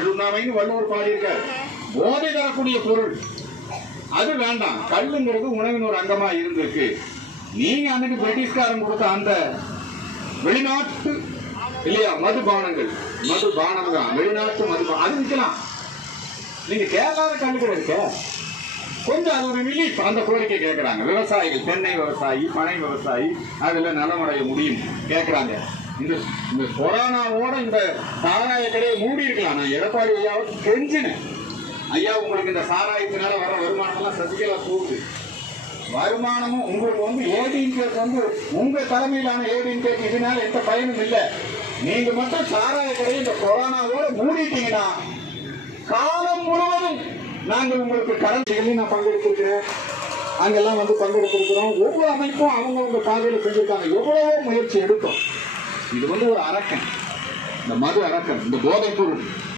கள்ளுண்ணாமைன்னு வள்ளுவர் பாடியிருக்காரு. போதை தரக்கூடிய பொருள் அது வேண்டாம். கல்லுங்கிறது உணவின் ஒரு அங்கமா இருந்திருக்கு. நீங்க அன்னைக்கு பிரிட்டிஷ்காரன் கொடுத்த அந்த வெளிநாட்டு இல்லையா மதுபானங்கள், மதுபானம் தான் வெளிநாட்டு மதுபானம், அது விற்கலாம். நீங்க கேரளால கல்லுக்கிற இருக்க கொஞ்சம் அது ஒரு ரிலீஃப். அந்த கோரிக்கை கேட்கிறாங்க விவசாயிகள், தென்னை விவசாயி, பனை விவசாயி, அதுல நலமடைய முடியும் கேட்கிறாங்க. இந்த கொரோனாவோட இந்த சாராய கடையை மூடி இருக்கலாம். நான் எடப்பாடி ஐயாவுக்கு கெஞ்சினேன், ஐயா உங்களுக்கு இந்த சாராயத்தினால வர வருமானமெல்லாம் சசிகலா போகுது, வருமானமும் உங்களுக்கு வந்து ஏடிஎம்கேக்கு வந்து உங்க தலைமையிலான ஏடிஎம்கேக்கு இதனால எந்த பயனும் இல்லை. நீங்க மட்டும் சாராய கடையை இந்த கொரோனாவோட மூடிட்டீங்கன்னா காலம் முழுவதும் நாங்கள் உங்களுக்கு கடன் நான் பங்கெடுத்திருக்கிறேன், அங்கெல்லாம் வந்து பங்கெடுத்திருக்கிறோம். ஒவ்வொரு அமைப்பும் அவங்க பாதையில் செஞ்சிருக்காங்க, எவ்வளவோ முயற்சி எடுத்தோம். இது வந்து ஒரு அரக்கன், இந்த மது அரக்கன், இந்த போதைப் பொருள்